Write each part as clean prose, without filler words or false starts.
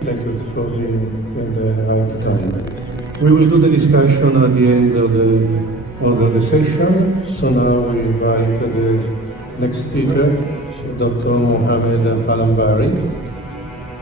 Thank you for being in the right time. We will do the discussion at the end of the session. So now we invite the next speaker, Dr. Mohammed Al-Ambari.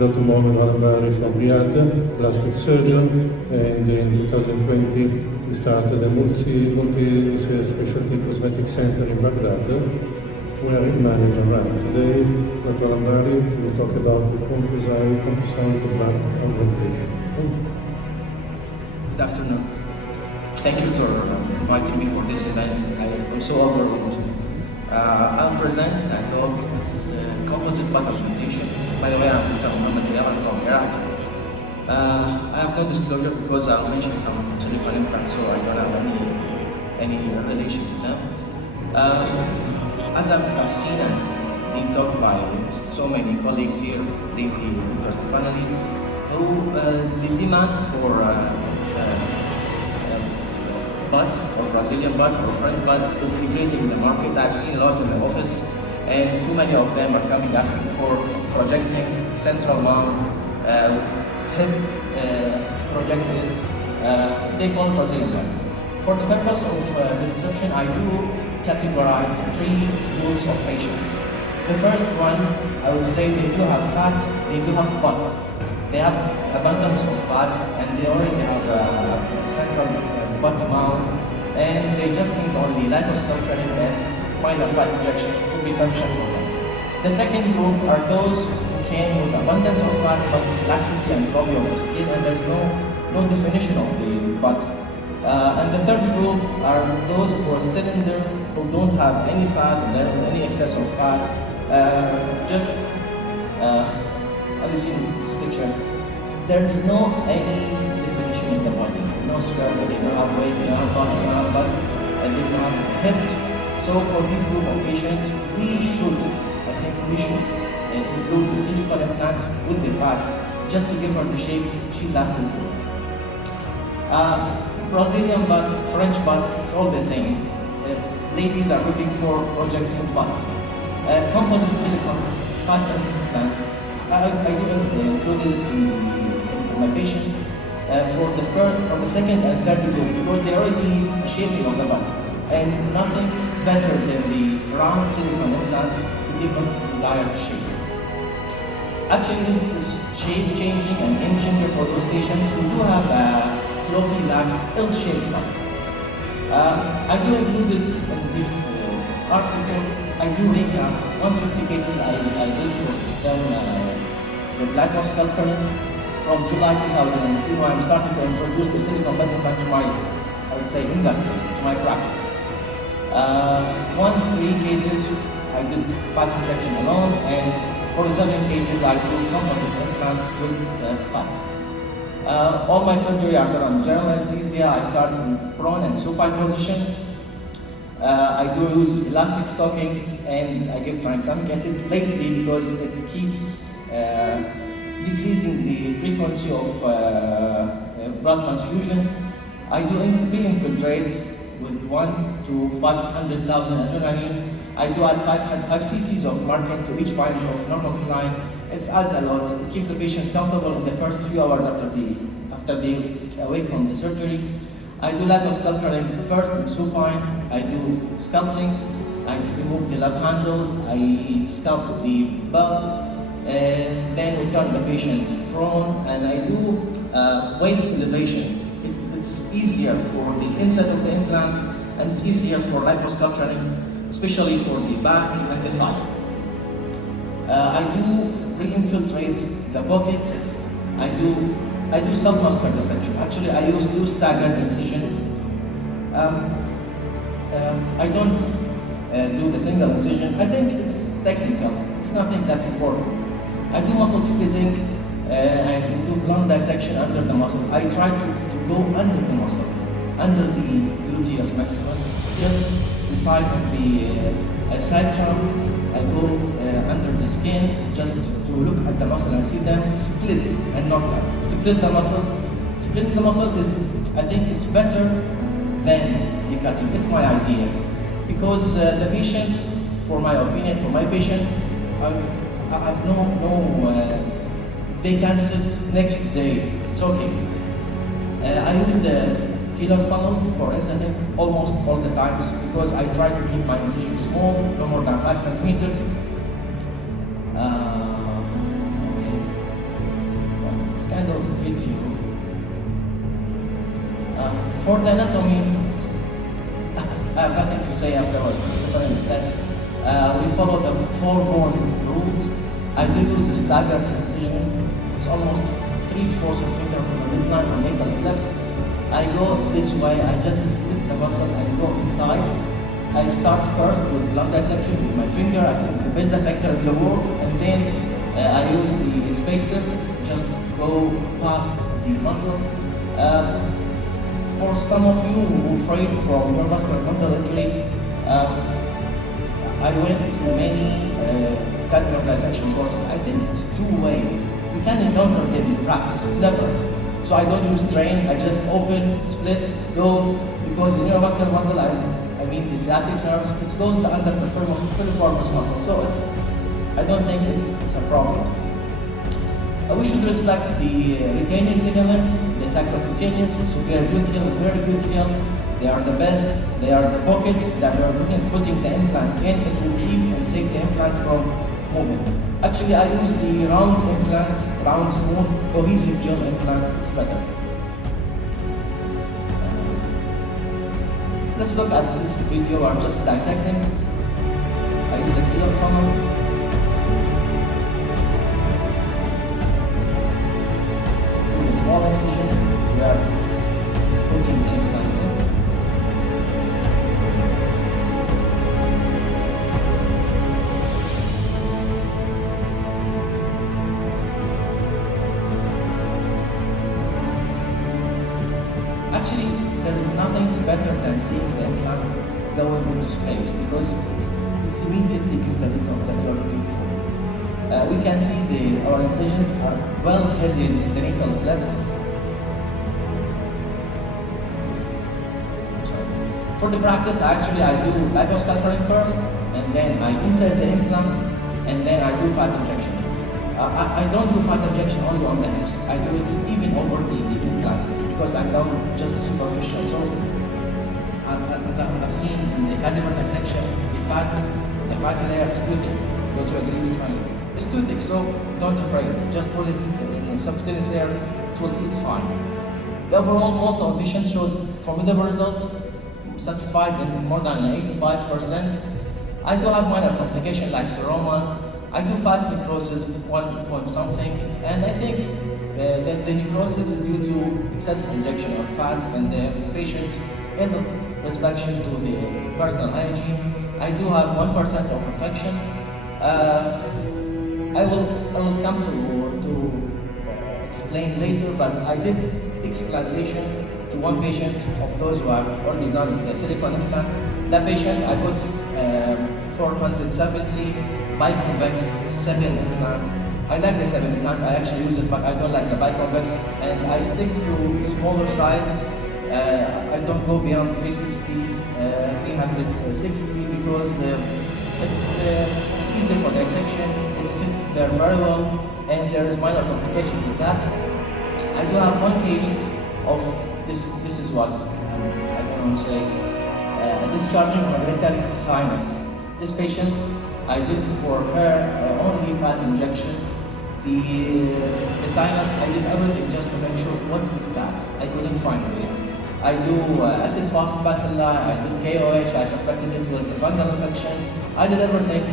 Dr. Mohammed Al-Ambari from Riyadh, plastic surgeon, and in 2020 he started a multi-specialty cosmetic center in Baghdad, where he managed and ran. Today, Dr. Al-Ambari will talk about the composite back augmentation. Good afternoon. Thank you for inviting me for this event. I'm so overwhelmed. I'll present and talk. It's composite butt augmentation. By the way, I'm محمد from Iraq. I have no disclosure because I'll mention some silicone implants, so I don't have any relation with them. As I've seen as being talked by so many colleagues here, lately Dr. Stefanelli, who the demand for butt or Brazilian butt or French butt is increasing in the market. I've seen a lot in the office, and too many of them are coming asking for projecting central mount, hip projected. They call it Brazilian. For the purpose of description, I do categorize the 3 groups of patients. The first one, I would say they do have fat, they do have butts. They have abundance of fat and they already have a central butt mount, and they just need only liposculpturing and minor fat injection would be sufficient for them. The second group are those who came with abundance of fat but laxity and phobia of the skin, and there's no definition of the butt. And the third group are those who are cylinder, who don't have any fat or any excess of fat. How do you see this picture? There is no any definition in the body. No square, they don't have waist, they don't have body, they don't have butt, and they don't have hips. So for this group of patients, we should include the silicone implant with the fat, just to give her the shape she's asking for. Brazilian butt, French butts, it's all the same. Ladies are looking for projecting butts. Composite silicone fat implant, I do include it in my patients for the second and third group, because they already need a shaping of the butt, and nothing better than the round silicone implant to give us the desired shape. Actually, this is shape changing and game changer for those patients who do have a floppy, lax, ill-shaped butt. I do include it in this article. I do recount 150 cases I did for them, the black moss sculpturing from July 2002, when I'm starting to introduce the silicone butt implant to my, I would say, industry, to my practice. 3 cases I did fat injection alone, and for 7 cases I do composite implant with fat. All my surgery are done on general anesthesia. I start in prone and supine position. I do use elastic stockings, and I give tranexamic acid lately because it keeps decreasing the frequency of blood transfusion. I do pre-infiltrate with 1 to 500,000 adrenaline. I do add 5 cc's of marking to each pint of normal saline. It adds a lot. It keeps the patient comfortable in the first few hours after they awake from the surgery. I do liposculpturing first in supine. I do sculpting. I remove the lab handles. I sculpt the bulb, and then we turn the patient prone, and I do waist elevation. It's easier for the inside of the implant, and it's easier for liposculpturing, especially for the back and the thighs. I do re-infiltrate the pocket. I do submuscular dissection. Actually, I used to staggered incision. I don't do the single incision. I think it's technical. It's nothing that important. I do muscle splitting and do blunt dissection under the muscles. I try to go under the muscle, under the gluteus maximus, just the side of the sacrum. I go under the skin just to look at the muscle and see them split and not cut. Split the muscle. Split the muscles is, I think it's better than the cutting. It's my idea. Because the patient, for my opinion, for my patients, I have no they cancelled next day. It's okay. I use the filler funnel for inserting almost all the times because I try to keep my incision small, no more than 5 centimeters. Okay. Well, it's kind of video. For the anatomy, I have nothing to say after what Christopher said. We follow the 4 bone rules. I do use a staggered incision. It's almost 3 to 4 centimeters from the midline from lateral left. I go this way, I just split the muscle and go inside. I start first with blunt dissection with my finger, I bend the sector of the word, and then I use the spacer, just go past the muscle. For some of you who are afraid from neurovascular bundle injury, I went to many cadaver dissection courses. I think it's two-way. You can encounter them in practice, never. So I don't use drain, I just open, split, go, because in neurovascular bundle, I mean the sciatic nerves, it goes under the piriformis muscle. So I don't think it's a problem. We should respect the retaining ligament, the sacrocutaneous, superior gluteal, inferior gluteal. They are the best, they are the pocket that we are putting the implant in. It will keep and save the implant from moving. Actually, I use the round implant, round, smooth, cohesive gel implant, it's better. Let's look at this video, I'm just dissecting. I use the filler funnel. Small incision, we are putting the implant in. Actually, there is nothing better than seeing the implant going into space because it's immediately gives the result that you are looking for. We can see our incisions are well hidden in the lateral cleft. For the practice, actually I do liposculpturing first, and then I insert the implant, and then I do fat injection. I don't do fat injection only on the hips. I do it even over the implant because I don't just superficial. So as I've seen in the cadaver dissection, the fatty layer is too thick. Don't you agree? It's too thick, so don't afraid. Just put it in substance there, it will sit fine. The overall, most of the patients showed formidable result, satisfied in more than 85%. I do have minor complications like seroma. I do fat necrosis, 1 point something, and I think the necrosis is due to excessive injection of fat and the patient in respect to the personal hygiene. I do have 1% of infection. I will come to explain later, but I did explantation to one patient of those who have already done the silicone implant. That patient I put 470 biconvex 7 implant. I like the 7 implant, I actually use it, but I don't like the biconvex, and I stick to smaller size. I don't go beyond 360, 360 because it's easier for dissection, it sits there very well, and there is minor complication with that. I do have one case of this is what I don't want to say, a discharging migratory sinus. This patient, I did for her only fat injection. The sinus, I did everything just to make sure what is that. I couldn't find it. I do acid fast bacilli, I did KOH, I suspected it was a fungal infection. I did everything.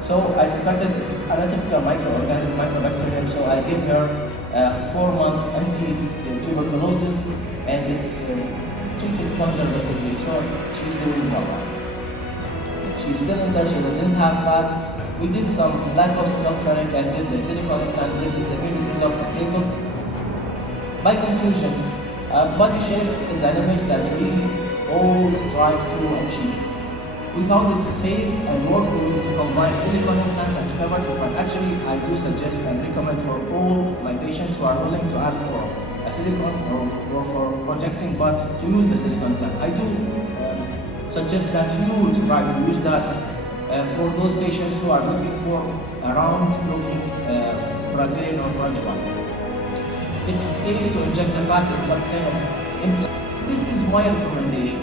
So I suspected it's atypical microorganism, mycobacterium, so I give her 4-month anti-tuberculosis, and it's treated conservatively, so she's doing well. She's cylinder, she doesn't have fat. We did some liposculpturing and did the silicone implant. This is the immediate result on table. By conclusion, body shape is an image that we all strive to achieve. We found it safe and worthwhile to combine silicone implant and cover to find. Actually, I do suggest and recommend for all of my patients who are willing to ask for a silicone or for projecting butt to use the silicone implant. I do suggest that you try to use that for those patients who are looking for a round-looking Brazilian or French one. It's safe to inject the fat with subcutaneous implant. This is my recommendation.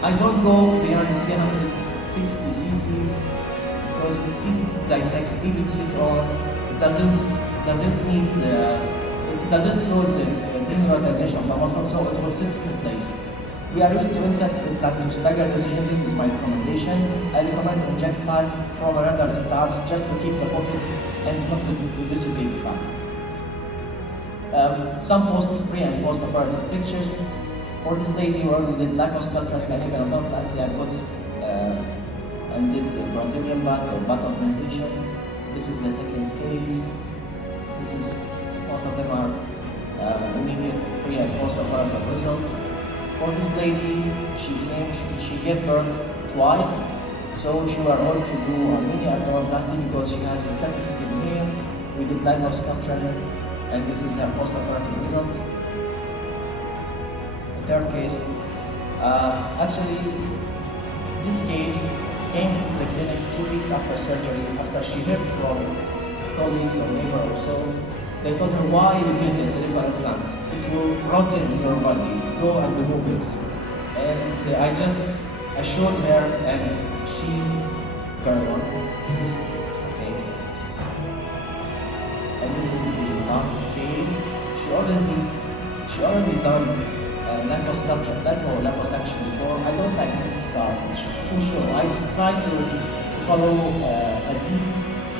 I don't go beyond 360 cc's because it's easy to dissect, easy to sit on. It doesn't cause demineralization of the muscle, so it will sit in place. We are used to insert implant to stagger decision. This is my recommendation. I recommend to inject fat from another stars just to keep the pocket and not to dissipate fat. Some pre and post operative pictures. For this lady who already did liposculpture clinic and abdominoplasty, I put and did the Brazilian butt or butt augmentation. This is the second case. This is, most of them are immediate pre and post operative result. For this lady, she gave birth twice, so she was ordered to do a mini abdominoplasty because she has excessive skin here. We did liposculpture, and this is her post-operative result. The third case, actually, this case came to the clinic 2 weeks after surgery, after she heard from colleagues or neighbor or so. They told her, why you give me a silicone implant? It will rot in your body. Go and remove it. And I showed her, and she's very well. Okay. And this is the last case. She already done liposculpture, liposuction before. I don't like this scar. It's too short. I try to follow a deep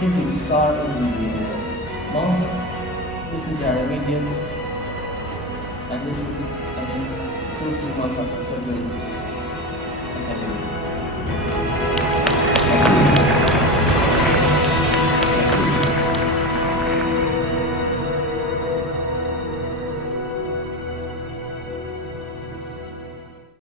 hitting scar in the mouth. This is our immediate, and this is, 2-3 months after surgery.